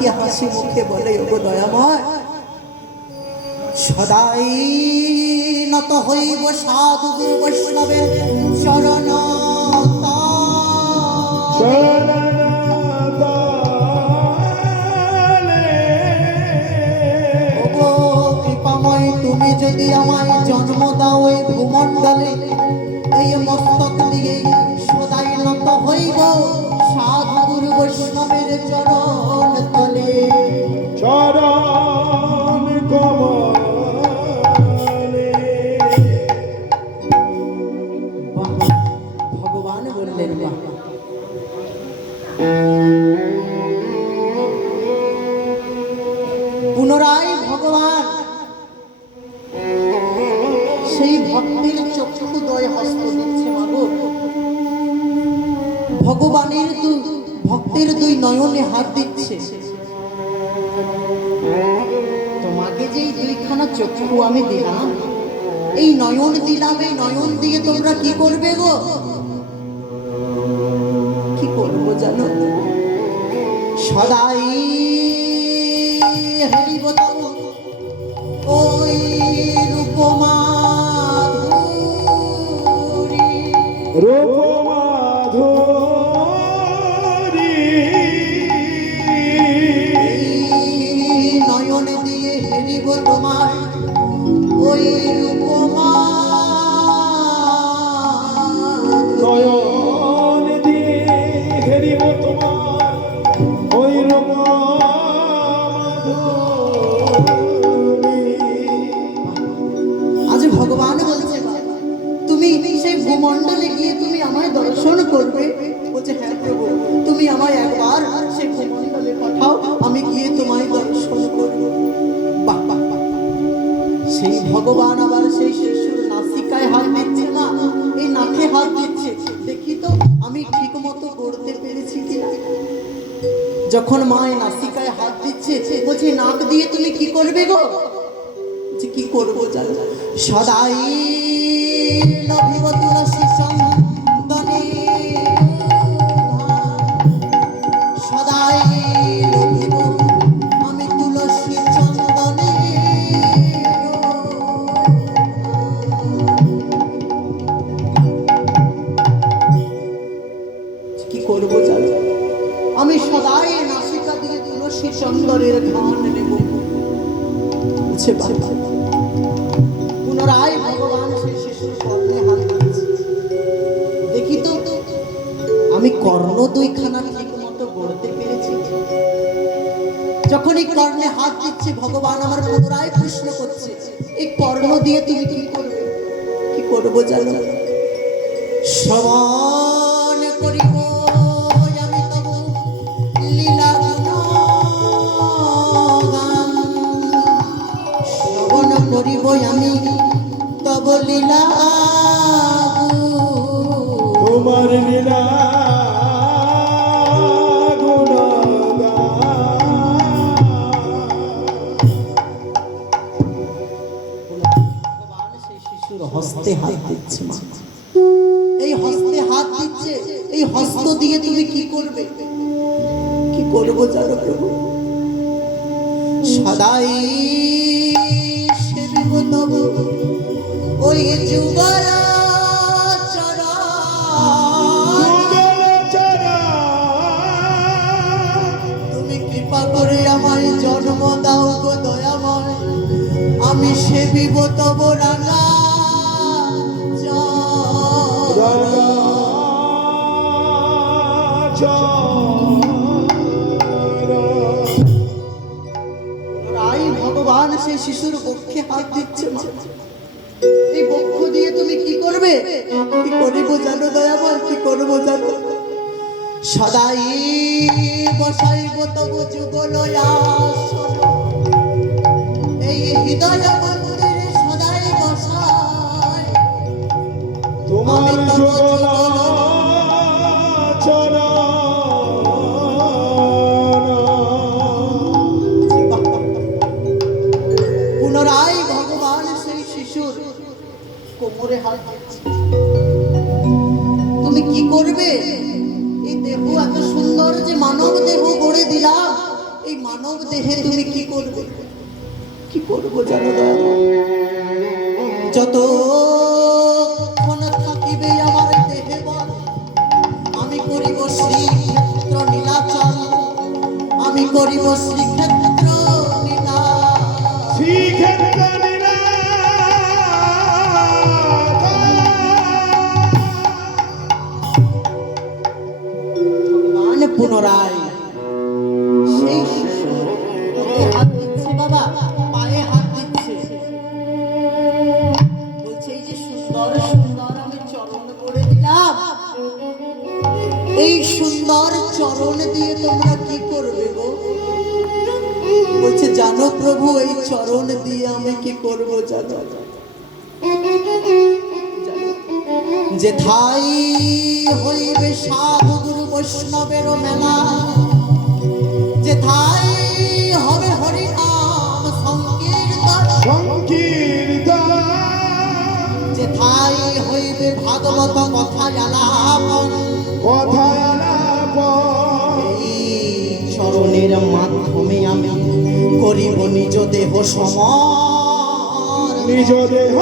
ভগবানকে হাসি মুখে বলে, ওগো দয়াময়, সদাই নত হইব সাধু গুরু বৈষ্ণবের চরণ ওগো কৃপাময়, তুমি যদি আমায় জন্ম দাও এই ভূমণ্ডলে, এই মস্তক দিয়ে সদাই নত হইব সাধু গুরু বৈষ্ণবের চরণ তলে। চরণ কমলে। ভগবান বললেন, বাহ। পুনরায় ভগবান সেই ভক্তের চক্ষুদয় হস্ত দিচ্ছে। মাগো, ভগবানের ভক্তের দুই নয়নে হাত দিচ্ছে। তোমাকে যে দুইখানা চক্ষু আমি দিলাম, এই নয়ন দিলাম, এই নয়ন দিয়ে তোমরা কি করবে গো? কি করবো জানো? সদাই হরিব তব ওই রূপমাধুরী, রূপমাধুরী। নয়ন দিয়ে হেরিব তোমার ওই নয়ন দিয়ে হেরিব তোমার ওই রূপমাধুরী। আজ ভগবান বলছে, তুমি সেই ভূমণ্ডলে গিয়ে তুমি আমায় দর্শন করবে। বলছে, হ্যাঁ প্রভু, তুমি আমায় একবার সেই ভূমণ্ডলে পাঠাও, আমি গিয়ে তোমায় দর্শন করবো। বাহ বাহ বাহ। সেই ভগবান আবার সেই শিশুর নাসিকায় হাত দিচ্ছে না, এই নাকে হাত দিচ্ছে। দেখি তো আমি ঠিক মতো করতে পেরেছি কিনা। যখন মায়ের নাসিকায় হাত দিচ্ছে, বলছে, নাক দিয়ে তুমি কি করবে গো? কি করবো জানো? সদাই লভিব তুলসী চন্দনে, সদাই লভিব আমি তুলসী চন্দনে। কি করবো জানো? আমি সদাই নাসিকা দিয়ে তুলসী চন্দনের ঘ্রাণ নেব। বলছে, বাবা। পুনরায় ভগবান সেই শিশুর কর্ণে হাত দিচ্ছে। দেখি তো আমি কর্ণ দুইখানা ঠিক মতো গড়তে পেরেছি। যখন এই কর্ণে হাত দিচ্ছে, ভগবান আমার পুনরায় প্রশ্ন করছে, এই কর্ণ দিয়ে তুমি কি করবে? কি করবো জানো? শ্রবণ করিব আমি তবু লীলা গুণগান, শ্রবণ করিব আমি তব লীলা, তোমার লীলা ভগবান সেই শিশুর হস্তে হাত দিচ্ছে। এই হস্তে হাত দিচ্ছে, এই হস্ত দিয়ে তুমি কি করবে? কি করবো জানো প্রভু? সদাই সেবিব তব ওই যুগল চরণ। তুমি কৃপা করে আমায় জন্ম দাও গো দয়াময়, আমি সেবিব তব রাঙা রাই। ভগবান সেই শিশুর বক্ষে হাত দিচ্ছে। এই বক্ষ দিয়ে তুমি কি করবে? কি করিব জানো দয়াময়? কি করবো জানো? সদাই বসাইব তব যুগল আসন, এই হৃদয় মন্দিরে সদাই বসাই তোমার যুগল চরণ। পুনরায় ভগবান সেই শিশুর কোমরে হাত দিচ্ছে। তুমি কি করবে? এই দেহ এত সুন্দর যে মানব দেহ গড়ে দিলাম, এই মানব দেহে তুমি কি করবে? কি করবো জানো দয়া? যতক্ষণ থাকিবে আমার দেহে বল, আমি করিব শ্রীক্ষেত্র নীলাচল, আমি করিব শ্রীক্ষেত্র নীলা। শ্রীক্ষেত্র নীলা ভগবান পুনরায় সেই শিশুর বুকে হাত দিচ্ছে বাবা, পায়ে হাত দিচ্ছে, বলছে এই যে সুন্দর সুন্দর আমি চরণ করে দিলাম, এই সুন্দর চরণ দিয়ে তোমরা কি করবে গো? বলছে জানো প্রভু, এই চরণ দিয়ে আমি কি করবো জানো? যেথাই হইবে সাধু গুরু বৈষ্ণবের মেলা, যেথাই হবে হরিনাম সংকীর্তন, সংকীর্তন যেথাই হইবে ভাগবত কথা আলাপন, কথা আলাপন এই চরণের মাধ্যমে আমি করিব নিজ দেহ সমর, নিজ দেহ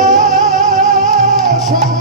সমর্পণ।